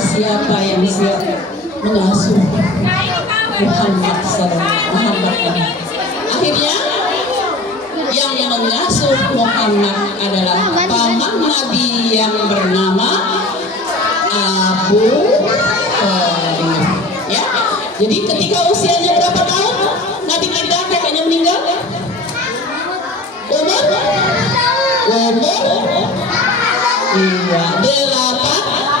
siapa yang siap mengasuh Muhammad SAW. Akhirnya yang mengasuh Muhammad adalah paman Nabi yang bernama Abu Talib. Ya, jadi ketika usianya berapa tahun Nabi kita kakaknya meninggal? Umur iya 8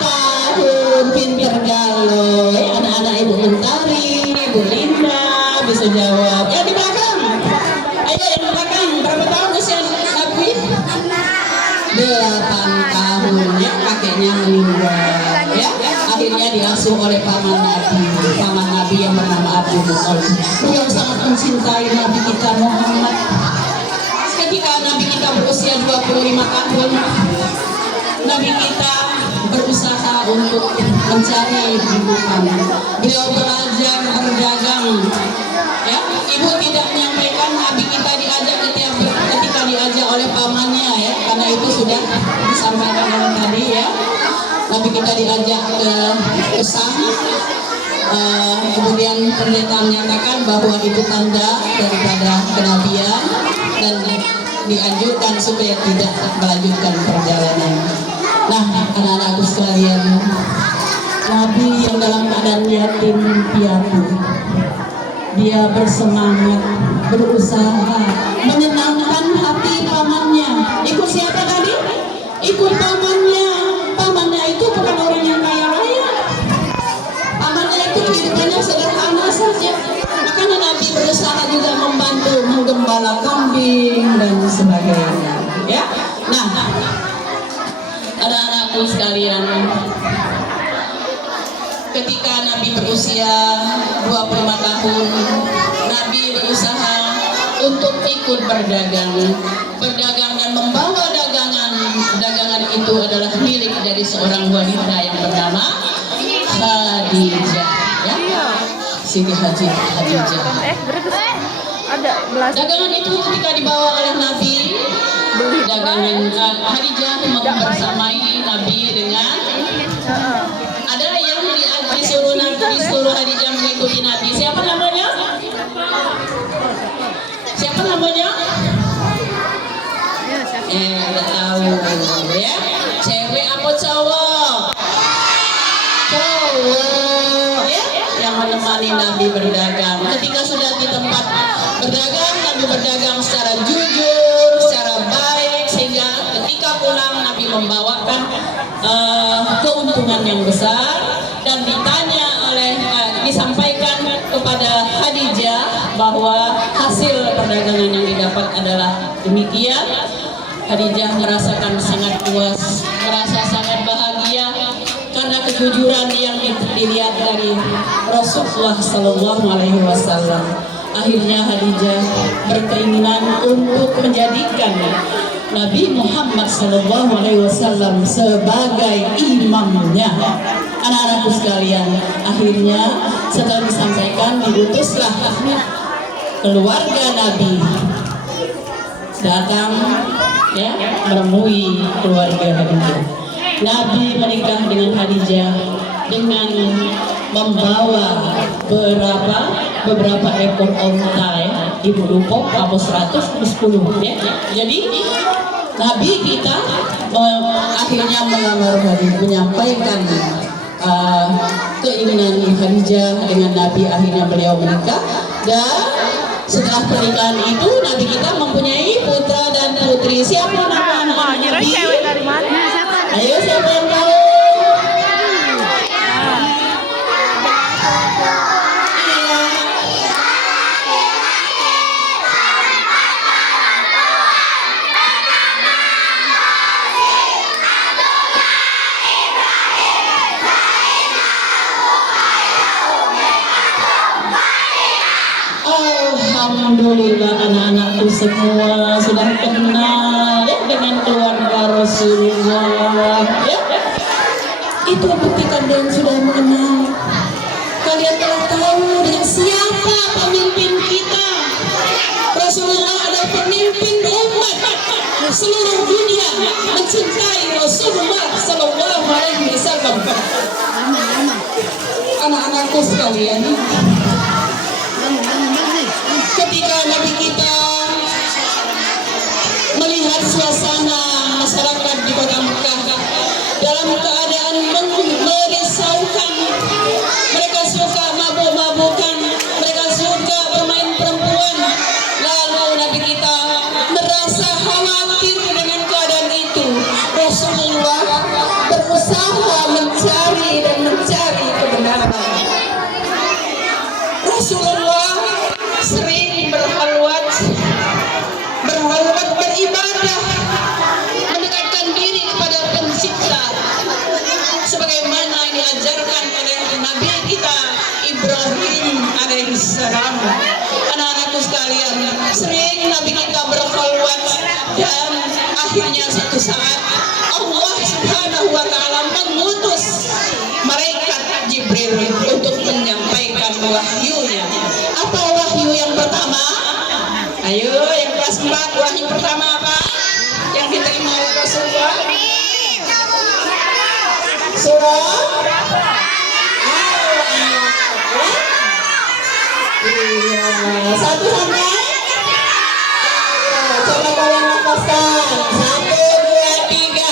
tahun. Pinter galau. Anak-anak Ibu Mentari, Ibu Linda bisa jawab. Ya di belakang. Ayo yang di belakang. Berapa tahun usia Nabi? 8 tahun. Ya kakeknya meninggal. Ya akhirnya diasuh oleh paman Nabi yang bernama Abu Talib. Yang sangat mencintai Nabi kita Muhammad. Ketika Nabi kita berusia 25 tahun, Nabi kita berusaha untuk mencari kehidupan. Beliau belajar berdagang. Ya, ibu tidak menyampaikan Nabi kita diajak ketika diajak oleh pamannya, ya, karena itu sudah disampaikan oleh tadi, ya. Nabi kita diajak ke sana. Kemudian pendeta menyatakan bahwa itu tanda daripada kenabian dan dianjurkan supaya tidak melanjutkan perjalanan. Nah, anak-anakku sekalian, Nabi yang dalam keadaan yatim piatu, dia bersemangat, berusaha menyenangkan hati pamannya. Ikut siapa tadi? Ikut pamannya. Pamannya itu bukan orang yang kaya raya. Pamannya itu kehidupannya sederhana saja. Makanya Nabi berusaha juga membantu menggembala kambing dan sebagainya. Ya, nah, anak-anakku sekalian, ketika Nabi berusia 25 tahun, Nabi berusaha untuk ikut berdagang dan membawa dagangan itu adalah milik dari seorang wanita yang bernama Khadijah, ya, Siti Khadijah. Dagangan itu ketika dibawa oleh Nabi, dagangan Khadijah membersamai Nabi dengan ada yang disuruh Khadijah mengikuti Nabi. Siapa namanya? Nggak tahu, ya. Cewek apa cowok? Cowok, ya, yang menemani Nabi berdagang. Ketika sudah di tempat berdagang, Nabi berdagang secara jujur, secara baik, sehingga ketika pulang Nabi membawakan keuntungan yang besar dan disampaikan kepada Khadijah bahwa hasil perdagangan yang didapat adalah demikian. Khadijah merasakan sangat puas, merasa sangat bahagia karena kejujuran yang dilihat dari Rasulullah SAW. Akhirnya Khadijah berkeinginan untuk menjadikan Nabi Muhammad SAW sebagai imamnya. Anak-anakku sekalian, akhirnya setelah disampaikan, diutuslah keluarga Nabi datang, ya, menemui keluarga Khadijah. Nabi menikah dengan Khadijah dengan membawa beberapa ekor onta, ya. Ibu lupa apa 100 10, ya. Jadi Nabi kita akhirnya menyampaikan keinginan Khadijah dengan Nabi. Akhirnya beliau menikah, dan setelah pernikahan itu Nabi kita mempunyai putra dan putri. Siapa nama anak Nabi? Ayo, siapa yang tahu? Alhamdulillah, anak-anakku semua sudah kenal, ya, dengan keluarga Rasulullah, ya. Itu bukti kalian sudah mengenal. Kalian telah tahu dengan siapa pemimpin kita. Rasulullah adalah pemimpin umat. Seluruh dunia mencintai Rasulullah SAW. anak-anakku sekalian, ketika Nabi kita melihat suasana masyarakat di kota Mekah dalam keadaan merisaukan, mereka suka mabuk-mabukan, mereka suka bermain perempuan, lalu Nabi kita merasa khawatir dengan keadaan itu. Rasulullah berusaha mencari kebenaran. Rasulullah sering berhalwat beribadah, mendekatkan diri kepada Pencipta sebagaimana diajarkan oleh Nabi kita Ibrahim alaihissalam. Anak-anakku sekalian, sering Nabi kita berhalwat, dan akhirnya satu saat Allah Subhanahu wa taala mengutus malaikat Jibril untuk menyampaikan wahyunya. Apa wahyu yang pertama? Ayo, yang kelas 4, wahyu pertama apa yang diterima oleh Rasulullah? Surah satu sampai coba kalian nafaskan. 1, 2, 3.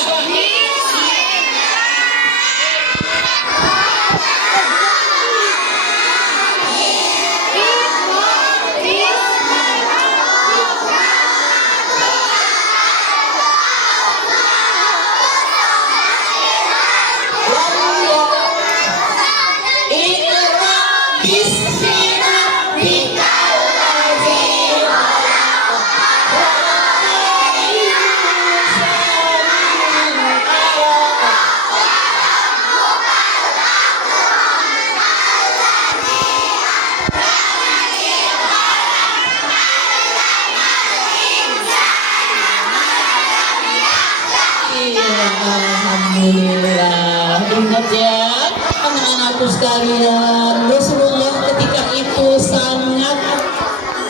Alhamdulillah. Ingat ya anak-anakku sekalian, Rasulullah ketika itu sangat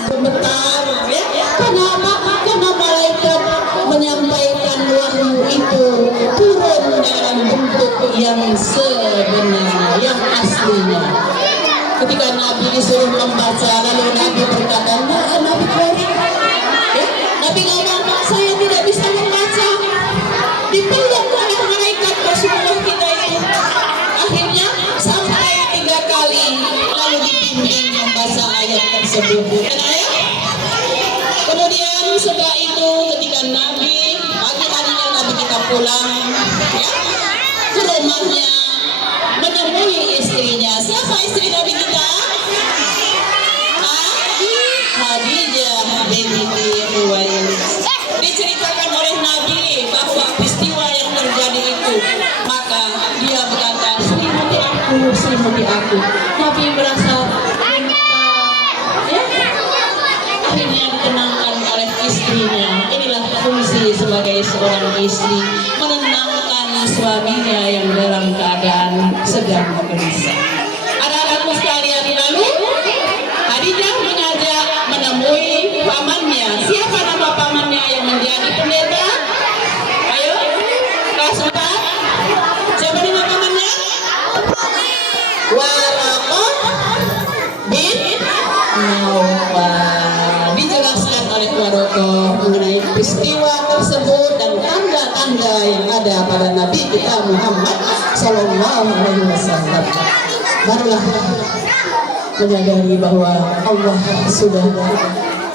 gemetar ya. Kenapa? Karena malaikat menyampaikan wahyu itu turun dalam bentuk yang sebenarnya, yang aslinya. Ketika Nabi disuruh membaca, lalu Nabi berkata, Nabi korek ya, Nabi ngomong, saya tidak bisa membaca. Dipeluk oleh malaikat Rasulullah kita itu. Akhirnya sampai 3 kali, lalu dibimbing membaca ayat tersebut. Dan ayat kemudian setelah itu ketika Nabi pagi harinya Nabi kita pulang ya, ke rumahnya menemui istrinya. Siapa istri Nabi kita? Khadijah binti Khuwailid. Diceritakan oleh Nabi bahwa peristiwa yang terjadi itu, maka dia berkata, selimuti aku. Nabi merasa ya, akhirnya ditenangkan oleh istrinya. Inilah fungsi sebagai seorang istri, menenangkan suaminya yang dalam keadaan sedang gelisah. Anak-anakku sekalian, lalu Khadijah mengajak menemui pamannya. Siapa nama pamannya yang menjadi pendeta? Ayo, kelas 4. Siapa nama pamannya? Waraqah bin Nawfal. Dijelaskan oleh Waraqah mengenai peristiwa tersebut dan tanda-tanda yang ada pada Nabi kita Muhammad Sallallahu Alaihi Wasallam. Barulah menyadari bahwa Allah sudah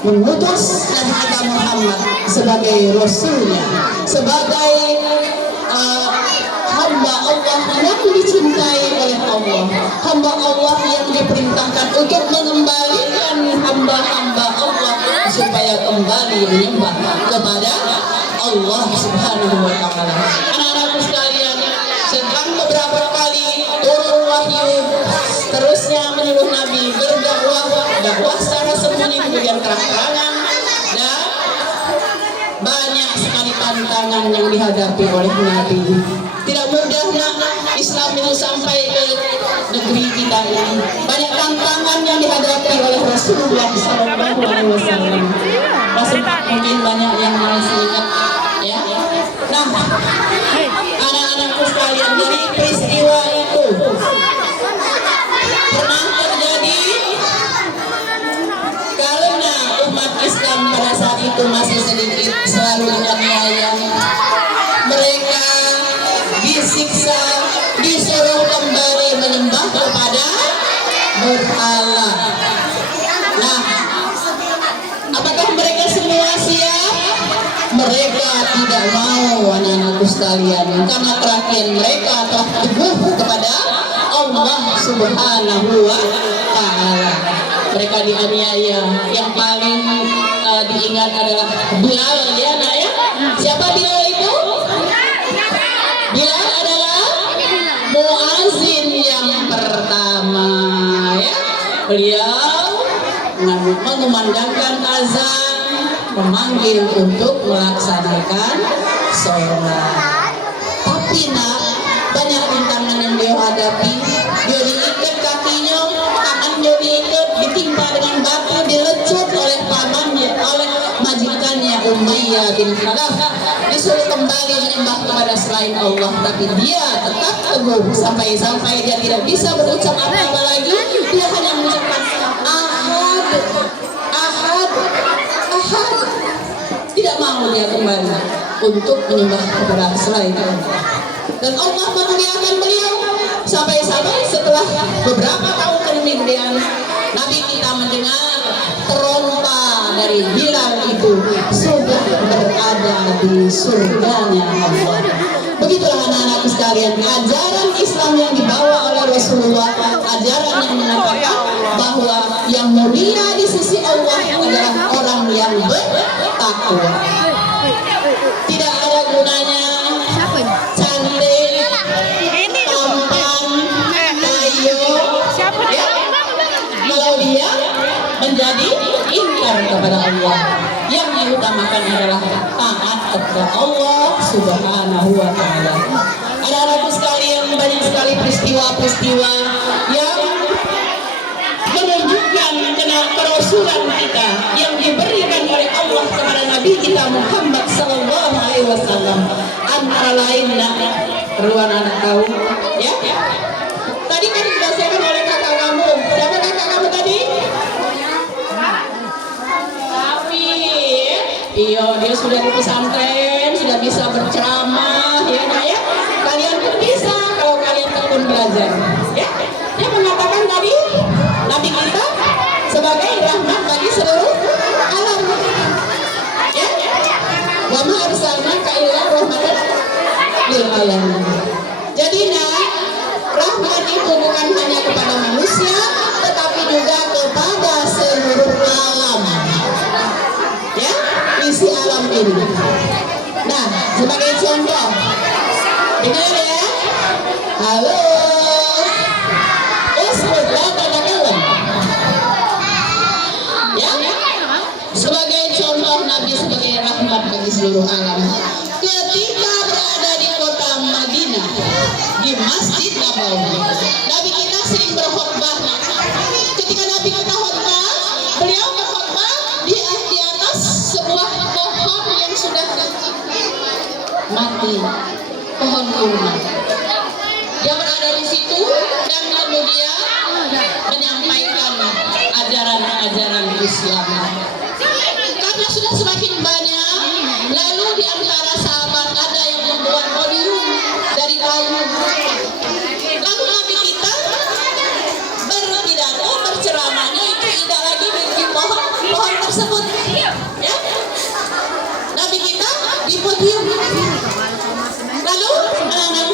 mengutus Nabi kita Muhammad sebagai Rasulnya, sebagai hamba Allah yang dicintai oleh Allah, hamba Allah yang diperintahkan untuk mengembalikan hamba-hamba Allah supaya kembali menyembah kepada Allah Subhanahu wa taala. Anak-anakku sekalian, setelah beberapa kali turun wahyu, terusnya menyuruh Nabi berdakwah secara sembunyi kemudian terang-terangan, dan banyak sekali tantangan yang dihadapi oleh Nabi. Tidak mudah Islam itu sampai ke negeri kita ini. Banyak tantangan yang dihadapi oleh Rasulullah SAW. Mungkin banyak yang masih ingat ya. Nah, anak-anakku sekalian, dari peristiwa itu berhala. Nah, apakah mereka semua siap? Mereka tidak mau, anak-anakku sekalian, karena kerakian mereka telah teguh kepada Allah Subhanahu wa Ta'ala. Mereka dianiaya. Yang paling diingat adalah Bilal, ya nak ya. Siapa Bilal itu? Bilal adalah muazin yang pertama, ya. Beliau mengumandangkan azan, memanggil untuk melaksanakan sholat. Tapi nak, banyak rintangan yang dia hadapi. Dia diikat kakinya, tangannya diikat, ditimpa dengan batu, dilecut oleh pamannya, oleh majikannya Umayyah bin Khalaf. Disuruh kembali menyembah kepada selain Allah, tapi dia tetap teguh sampai dia tidak bisa berucap apa-apa lagi. Dia hanya mengucapkan ahad, ahad, ahad. Tidak mau dia kembali untuk menyembah kepada selain Allah. Dan Allah memuliakan beliau sampai setelah beberapa tahun kemudian Nabi kita mendengar terompah dari Bilal itu sudah berada di surganya Allah. Begitulah anak-anakku sekalian, ajaran Islam yang dibawa oleh Rasulullah, ajaran yang mengatakan bahwa yang mulia di sisi Allah adalah orang yang bertakwa. Tidak ada gunanya cantik, tampan, kayu, ya, kalau dia menjadi ingkar kepada Allah. Yang diutamakan adalah taat kepada Allah Subhanahu wa Ta'ala. Anak-anakku sekalian, banyak sekali peristiwa-peristiwa yang menunjukkan kerasulan kita yang diberikan oleh Allah kepada Nabi kita Muhammad Sallallahu Alaihi Wasallam. Antara lain, perlu anak-anak tahu, ya? Tadi kan dibacakan oleh kakak kamu. Siapa kakak kamu tadi? Iya, dia sudah di pesantren, sudah bisa berceramah, ya nak ya. Kalian pun bisa kalau kalian tekun belajar, ya. Dia mengatakan tadi Nabi kita sebagai rahmat bagi seluruh alam, ya. Wa ma arsalnaka illa rahmatan lil alamin. Jadi nak, rahmat itu bukan hanya kepada manusia, tetapi juga kepada seluruh alam. Ya, isi alam ini. Nah, sebagai contoh, dengar ya. Halo, sebutlah katakanlah. Ya, sebagai contoh Nabi sebagai rahmat bagi seluruh alam. Ketika berada di kota Madinah, di Masjid Nabawi, Nabi kita sering berkhutbah. Ketika Nabi kita khutbah, beliau berkhutbah di atas sebuah pohon yang sudah mati, pohon kurma. Dia berada di situ dan kemudian menyampaikan ajaran-ajaran Islam. Karena sudah semakin banyak, lalu di antara sahabat ada yang membuat podium dari kayu. Lalu Nabi kita berpidato, berceramahnya itu tidak lagi di pohon tersebut, ya. Nabi kita di podium. Lalu anak-anak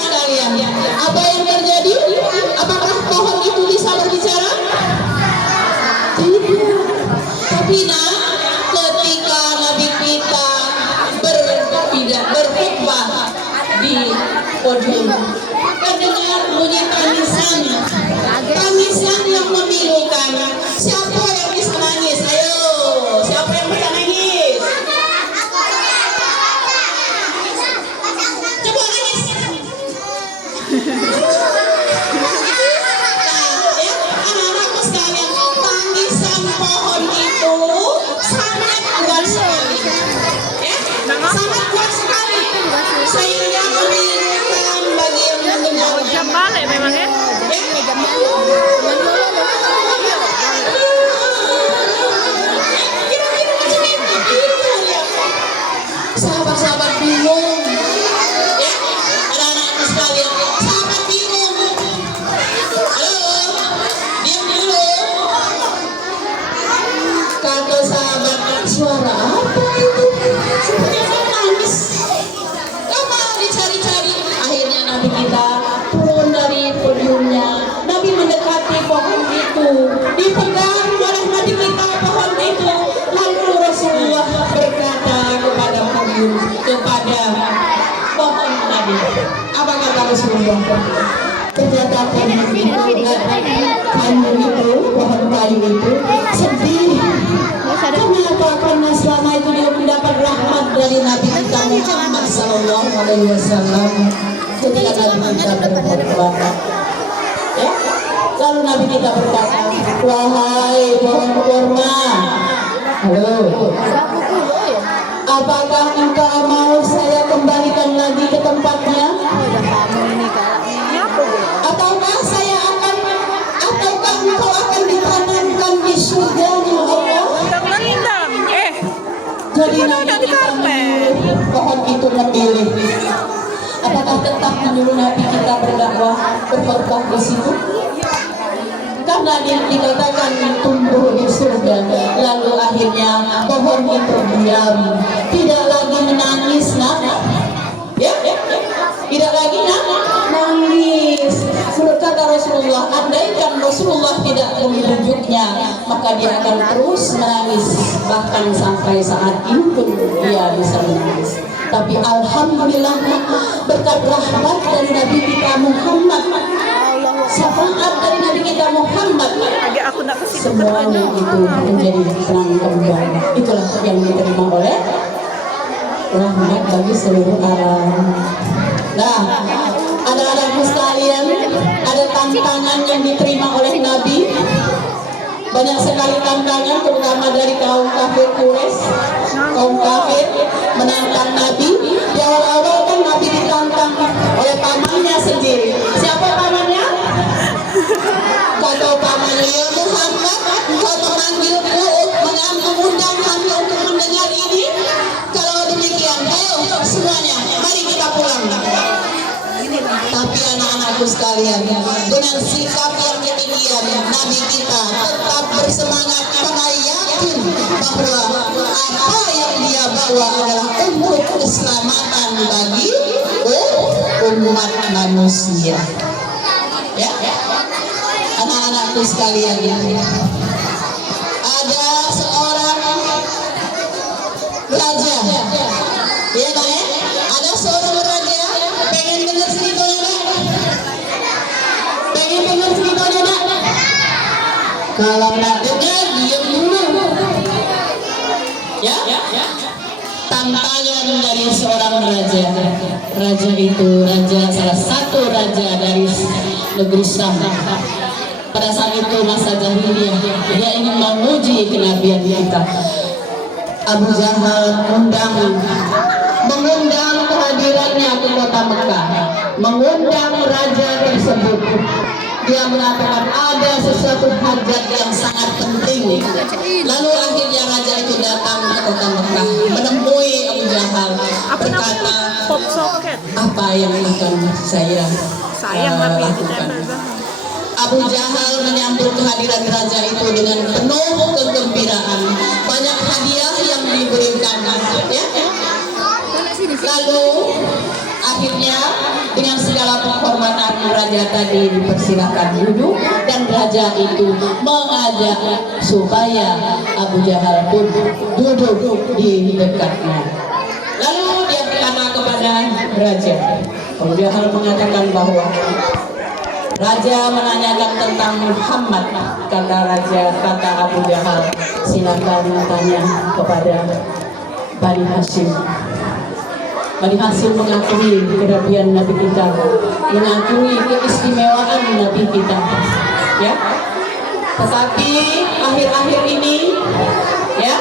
kayu itu, pohon kayu itu sedih. Kenapa? Karena selama itu dia mendapat rahmat dari Nabi kita Muhammad Sallallahu Alaihi Wasallam. Ketika Nabi kita berkhutbah, ya, lalu Nabi kita berkata, wahai pohon kurma, halo, apakah engkau mau saya kembalikan lagi ke tempatnya? Ataukah engkau akan ditanamkan di surga-Nya Allah? Jadi Nabi kita memilih pohon itu memilih. Apakah tetap menyuruh Nabi kita berdakwah berkhutbah di situ? Karena dia dikatakan tumbuh di surga, lalu akhirnya pohon itu diam, tidak lagi menangis, ya, tidak lagi nangis. Kata Rasulullah, andaikan Rasulullah tidak membujuknya, maka dia akan terus menangis, bahkan sampai saat ini pun dia bisa menangis. Tapi alhamdulillah berkat rahmat dari Nabi kita Muhammad, syafaat dari Nabi kita Muhammad, semuanya itu menjadi tenang kembali. Itulah yang diterima oleh rahmat bagi seluruh alam. Nah, anak-anakku sekalian, ada tantangan yang diterima oleh Nabi. Banyak sekali tantangan, terutama dari kaum kafir Quraisy. Kaum kafir menantang Nabi. Di awal-awal kan Nabi ditantang oleh pamannya sendiri. Siapa pamannya? Kata pamannya, ya Muhammad, kau memanggilku, mengundang kami untuk mendengar ini. Kalau demikian, ayo semuanya, mari kita pulang. Tapi anak-anakku sekalian, dengan sikap yang demikian, Nabi kita tetap bersemangat karena yakin bahwa apa yang dia bawa adalah untuk keselamatan bagi umat manusia. Ya, anak-anakku sekalian, ada seorang raja, ya Pak ya, ada seorang raja. Pengen dengar ceritanya nak? Pengen dengar ceritanya nak? Kalau nak dengar, diam dulu. Ya, tantangan dari seorang raja. Raja itu salah satu raja dari negeri Syam. Pada saat itu masa jahiliyah, dia ingin menguji kenabian kita. Abu Jahal mengundang kehadirannya ke kota Mekah, mengundang raja tersebut. Dia mengatakan ada sesuatu hajat yang sangat penting. Lalu akhirnya raja itu datang ke kota Mekah, menemui Abu Jahal, berkata, apa yang akan saya lakukan? Abu Jahal menyambut kehadiran raja itu dengan penuh kegembiraan. Banyak hadiah yang diberikan, ya. Lalu akhirnya dengan segala penghormatan raja tadi dipersilakan duduk, dan raja itu mengajak supaya Abu Jahal pun duduk di dekatnya. Lalu dia berkata kepada raja, Abu Jahal mengatakan bahwa raja menanyakan tentang Muhammad. Kata Abu Jahal, silakan tanya kepada Bani Hashim. Bani Hashim mengakui kenabian Nabi kita, mengakui keistimewaan Nabi kita, ya. Tetapi akhir-akhir ini, ya,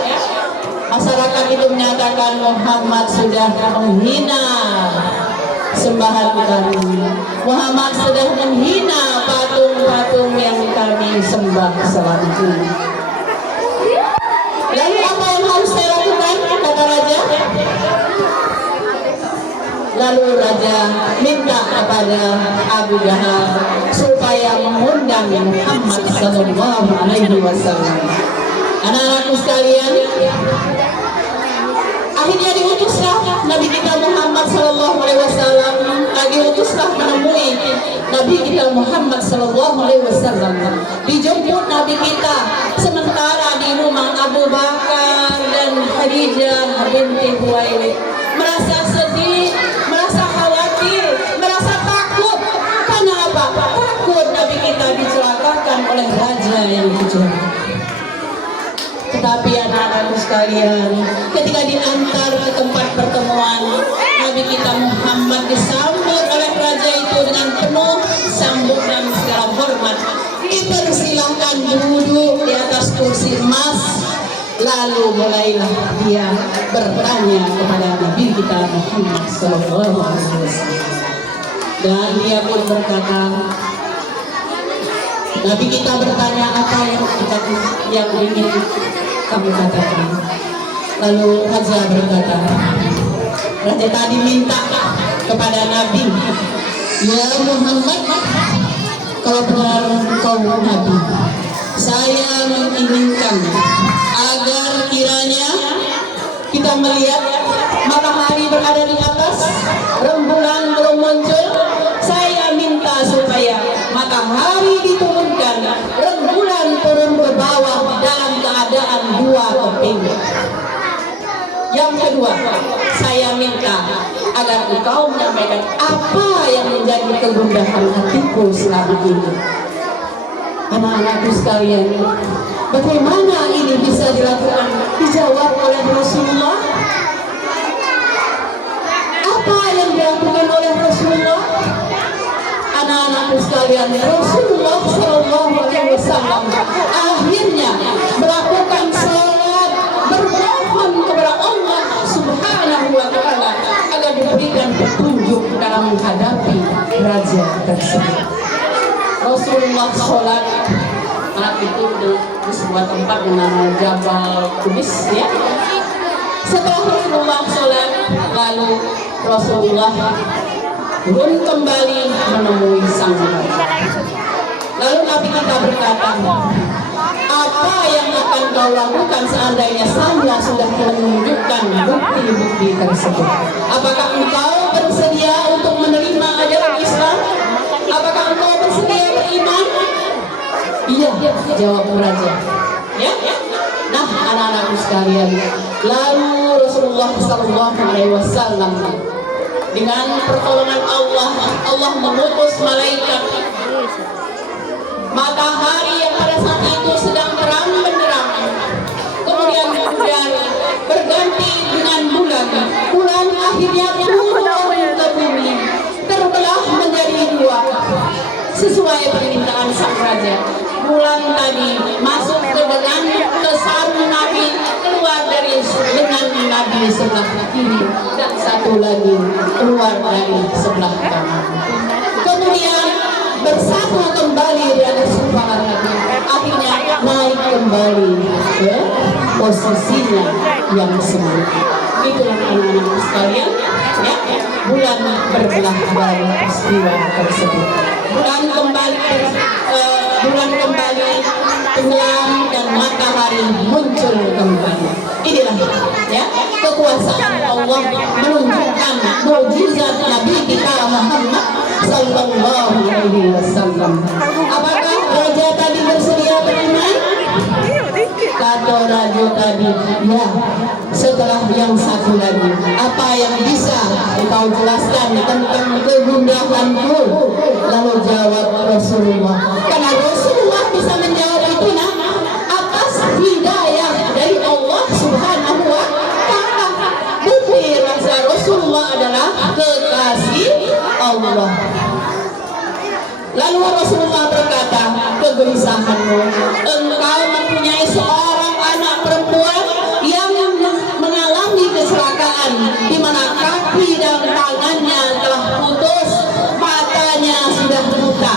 masyarakat itu menyatakan Muhammad sudah menghina sembahan kami. Muhammad sudah menghina patung-patung yang kami sembah selama ini. Lalu apa yang harus saya lakukan? Kata raja. Lalu raja minta kepada Abu Jahal supaya mengundang Muhammad Sallallahu Alaihi Wasallam. Anak-anakku sekalian, akhirnya diutuslah Nabi kita Muhammad Sallallahu Alaihi Wasallam, diutuslah menemui Nabi kita Muhammad Sallallahu Alaihi Wasallam. Dijemput Nabi kita sementara di rumah Abu Bakar dan Khadijah binti Khuwailid. Merasa sedih, merasa khawatir, merasa takut. Karena apa? Takut Nabi kita dicelakakan oleh raja yang kejam. Tetapi anak-anakku sekalian, ketika diantar ke tempat pertemuan, Nabi kita Muhammad disambut oleh raja itu dengan penuh sambutan segala hormat. Dipersilahkan duduk di atas kursi emas. Lalu mulailah dia bertanya kepada Nabi kita Muhammad SAW. Dan dia pun berkata, Nabi kita bertanya, apa yang ingin kamu katakan? Lalu raja berkata, raja tadi minta kepada Nabi, ya Muhammad, kalau benar kau Nabi, saya menginginkan agar kiranya kita melihat matahari berada di atas, rembulan belum muncul. Saya minta supaya matahari diturunkan, rembulan turun ke bawah dalam keadaan dua keping. Yang kedua, saya minta agar engkau menyampaikan apa yang menjadi kegundahan hatiku selama ini. Anak-anakku sekalian, bagaimana ini bisa dilakukan? Dijawab oleh Rasulullah. Apa yang dilakukan oleh Rasulullah? Anak-anakku sekalian, Rasulullah SAW akhirnya melakukan salat, bermohon kepada Allah Subhanahu wa Ta'ala agar diberikan petunjuk dalam menghadapi raja tersebut. Rasulullah sholat saat itu di sebuah tempat yang namanya Jabal Kubis, ya. Setelah Rasulullah sholat, lalu Rasulullah turun kembali menemui sang raja. Lalu Nabi kita berkata, apa yang akan kau lakukan seandainya saya sudah menunjukkan bukti-bukti tersebut? Apakah engkau bersedia untuk menerima ajaran Islam? Apakah engkau bersedia beriman? Iya, jawab raja. Ya. Nah, anak-anakku sekalian, lalu Rasulullah SAW dengan pertolongan Allah mengutus malaikat. Matahari yang pada saat itu sedang terang benderang, kemudian berganti dengan bulan. Bulan akhirnya turun ke bumi, terbelah menjadi dua sesuai permintaan sang raja. Bulan tadi masuk ke sarung Nabi, keluar dari lengan Nabi sebelah kiri, dan satu lagi keluar dari sebelah kanan. Kemudian bersatu kembali di atas kepala Nabi, akhirnya naik kembali ke posisinya yang semula. Itulah anak-anak sekalian, ya, bulan berbelah dari peristiwa tersebut. Bulan kembali tenggelam dan matahari muncul kembali. Inilah, ya, kekuasaan Allah menunjukkan mukjizat Nabi kita Muhammad Sallallahu Alaihi Wasallam. Apakah raja tadi bersedia beriman? Kata raja tadi, ya. Setelah yang satu lagi, apa yang bisa engkau jelaskan tentang kegundahanku? Lalu jawab Rasulullah, karena Rasulullah bisa menjawab itu atas hidayah dari Allah Subhanahu wa Ta'ala. Bukti rasa Rasulullah adalah kekasih Allah. Lalu Rasulullah berkata, kegelisahanmu, engkau mempunyai seorang anak perempuan yang mengalami kecelakaan, di mana kaki dan tangannya telah putus, matanya sudah buta.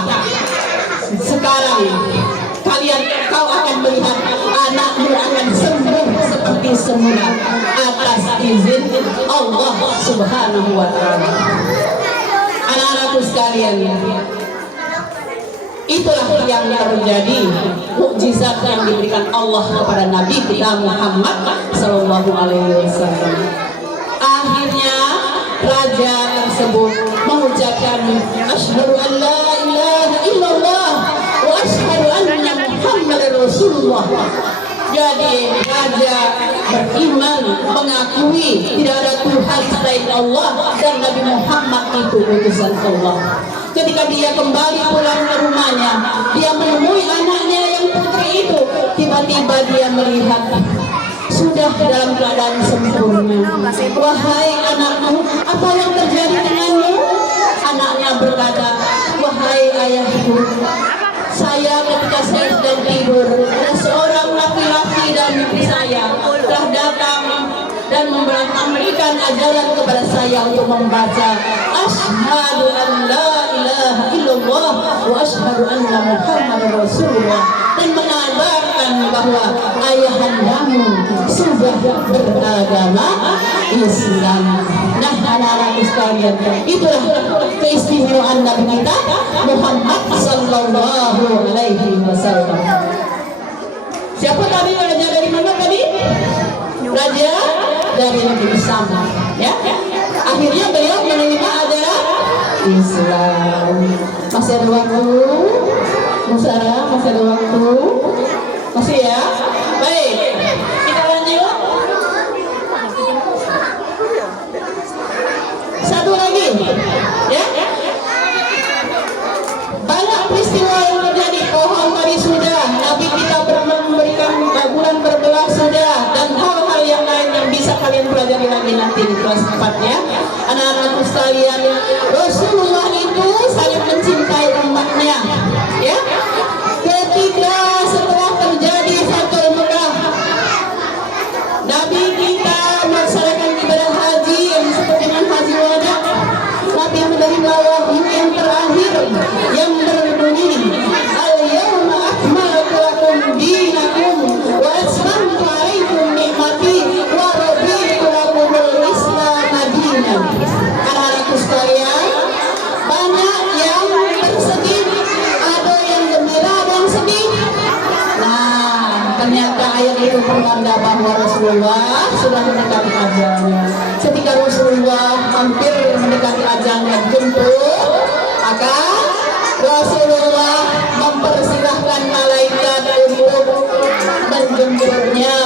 Sekarang kau akan melihat anakmu akan sembuh seperti semula atas izin Allah Subhanahu wa Ta'ala. Anak-anakku sekalian, itulah yang terjadi, mukjizat yang diberikan Allah kepada Nabi kita Muhammad Sallallahu Alaihi Wasallam. Akhirnya raja tersebut mengucapkan, asyhadu an la ilaha illallah wa asyhadu anna Muhammadar Rasulullah. Jadi raja beriman, mengakui tidak ada Tuhan selain Allah dan Nabi Muhammad itu utusan Allah. Ketika dia kembali pulang ke rumahnya, dia menemui anaknya yang putri itu, tiba-tiba dia melihat sudah dalam keadaan sempurna. Wahai anakku, apa yang terjadi denganmu? Anaknya berkata, wahai ayahku, saya ketika saya sedang tidur, ada seorang laki-laki dalam mimpi saya telah datang dan memberikan ajaran kepada saya untuk membaca asyhadu an la ilaha illallah wa asyhadu anna muhammadar rasulullah, dan mengabarkan bahwa ayahandamu sudah beragama Islam. Nah, anak-anakku sekalian, itulah keistimewaan Nabi kita Muhammad sallallahu alaihi wasallam. Siapa tadi raja dari mana tadi? Raja dari negeri Syam, ya. Akhirnya beliau menerima ajaran Islam. Masih ada waktu, Musara, masih ada waktu, masih ya. Baik, kita lanjut. Satu lagi, ya. Banyak peristiwa yang terjadi. Pohon tadi sudah, Nabi kita memberikan bulan berbelah sudah, dan hal-hal yang lain yang bisa kalian pelajari lagi nanti di kelas 4-nya. Anak-anakku sekalian, Rasulullah itu sangat mencintai umatnya, ya. Ketika setelah terjadi Fathul Mekah, Nabi kita melaksanakan ibadah haji yang disebut dengan haji wada. Nabi menerima wahyu yang terakhir yang berbunyi, al-yawma akmaltu lakum dinakum wa atmamtu alaikum ni'mati wa raditu lakumul Islam dinan. Anak-anakku sekalian, banyak yang bersedih, ada yang gembira dan sedih. Nah, ternyata ayat itu bertanda bahwa Rasulullah sudah mendekati ajalnya. Ketika Rasulullah hampir mendekati ajalnya jemput, maka Rasulullah mempersilahkan malaikat untuk menjemputnya.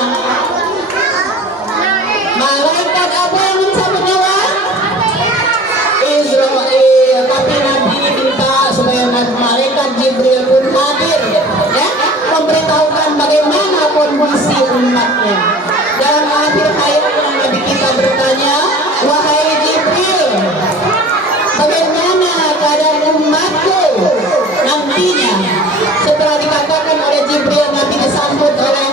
Malaikat apa yang mencabut nyawa? Israel. Tapi Nabi minta supaya malaikat Jibril pun hadir, ya, memberitahukan bagaimana kondisi umatnya. Dalam akhir ayat Nabi kita bertanya, wahai Jibril, bagaimana keadaan umatku nantinya? Setelah dikatakan oleh Jibril, Nabi disambut oleh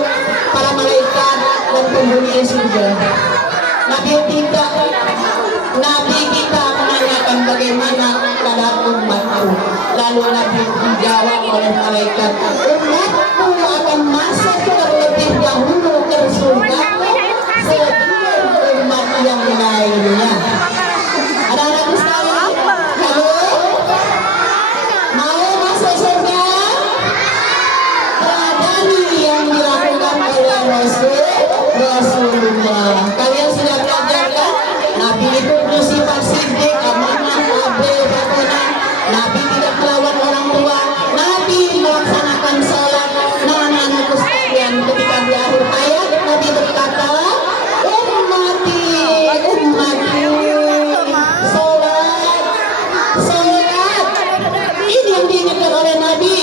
para malaikat dan penghuni surga. Nabi kita menanyakan bagaimana keadaan umatku. Lalu Nabi dijawab oleh malaikat, umatku akan masuk terlebih dahulu ke surga sebelum umat yang lainnya. Anak-anakku sekalian, halo, mau masuk surga? Teladani yang dilakukan oleh Rasulullah. Kalian sudah belajar kan? Nabi itu bersifat siddiq, amanah, adil, berkenan. Nabi tidak melawan orang tua. Nabi melaksanakan sholat. Nah, anak-anakku sekalian, ketika di akhir ayat Nabi berkata, ummati, sholat. Ini yang diingatkan oleh Nabi.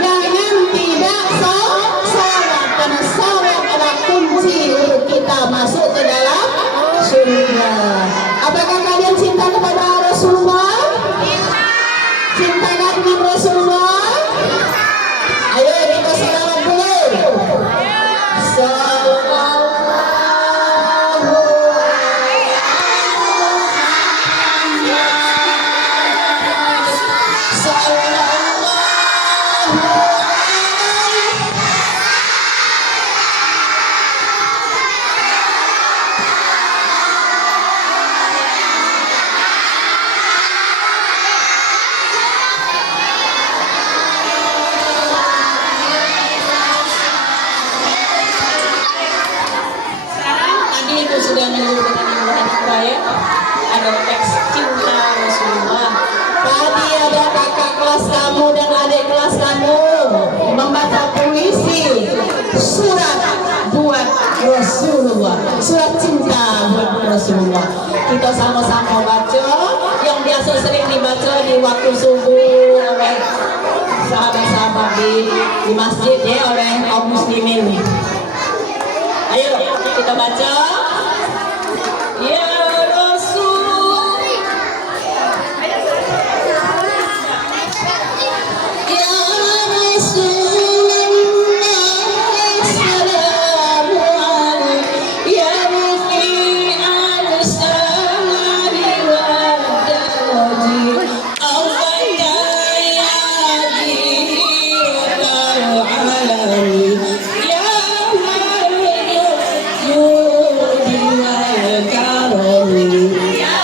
Jangan tidak sholat, karena sholat adalah kunci untuk kita masuk ke dalam surga. Apakah kalian cinta kepada Rasulullah? Cinta dengan Rasulullah? Ayo kita salawat dulu. Sudah menyebutkan saya ada teks cinta Rasulullah. Tadi ada kakak kelas kamu dan adik kelas kamu membaca puisi surat buat Rasulullah, surat cinta buat Rasulullah. Kita sama-sama baca yang biasa sering dibaca di waktu subuh oleh sahabat-sahabat di masjid ya oleh kaum muslimin. Ayo kita baca. Ya Rasul, ya Rasulullah, assalamu alaikum ya Rafi'al samari wad daraji awwala ya dirul alami ya judi wal karami ya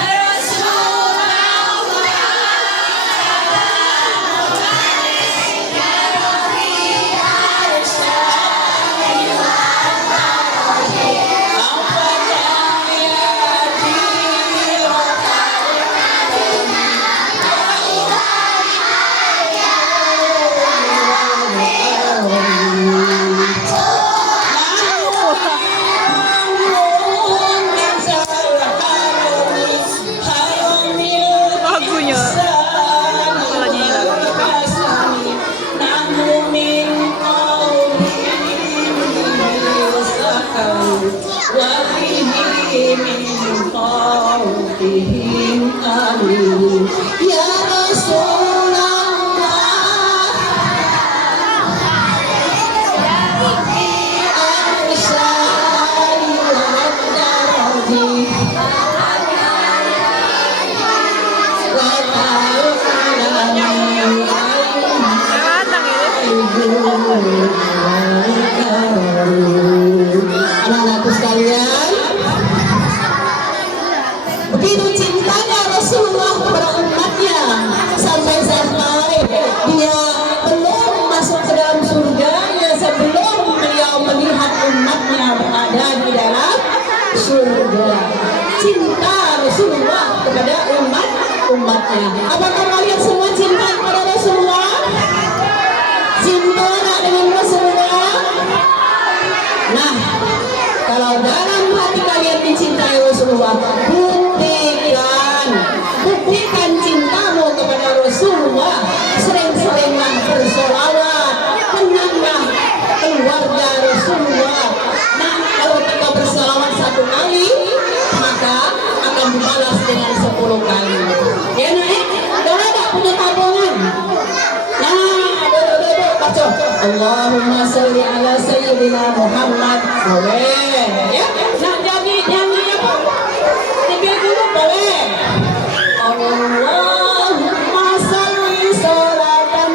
Lagunya lagi ya Rasulullah, al-syari wad-daraji anak-anakku sekalian, begitu cintanya Rasulullah kepada umatnya sampai dia belum masuk ke dalam surganya sebelum beliau melihat umatnya berada di dalam surga. Cinta Rasulullah kepada umatnya. Apakah kalian semua cinta kepada Rasulullah? Cinta dengan Rasulullah? Nah, kalau dalam hati kalian mencintai Rasulullah, buktikan cintamu kepada Rasulullah. Sering-seringlah bersolawat, kenanglah keluarga Rasulullah. Nah, kalau kita bersolawat 1 kali, maka akan dibalas dengan 10 kali. Ya naik, kalau tidak punya tabungan. Nah, duduk, baca. Allahumma salli ala Sayyidina Muhammad. Boleh, ya. Nah, jadi nyanyi apa? Tiga dulu boleh. Allahumma salli salatan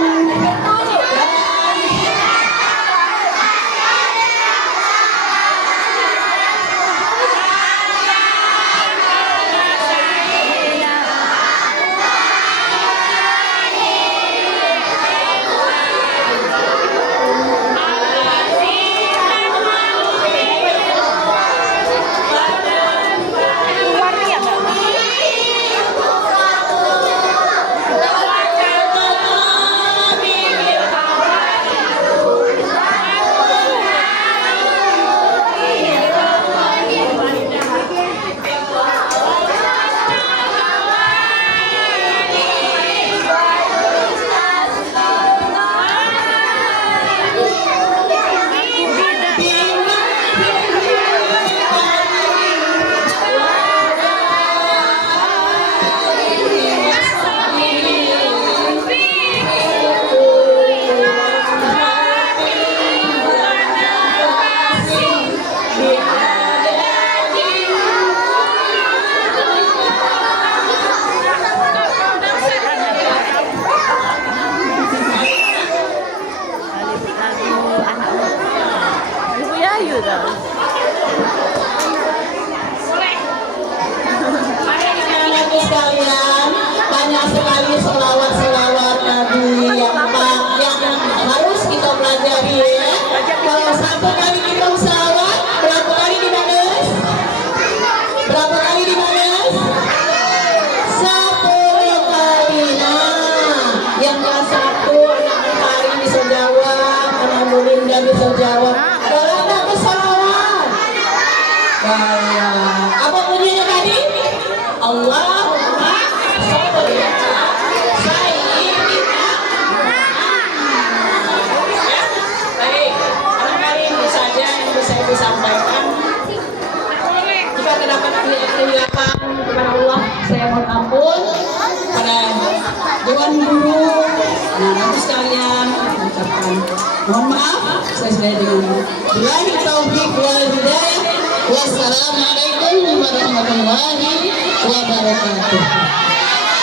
Apa bunyinya tadi? Allahumma sholli ala sayyidina anak-anakku sekalian mengucapkan mohon maaf sesuai dengan billahi taufik wal hidayah. Wassalamualaikum warahmatullahi wabarakatuh.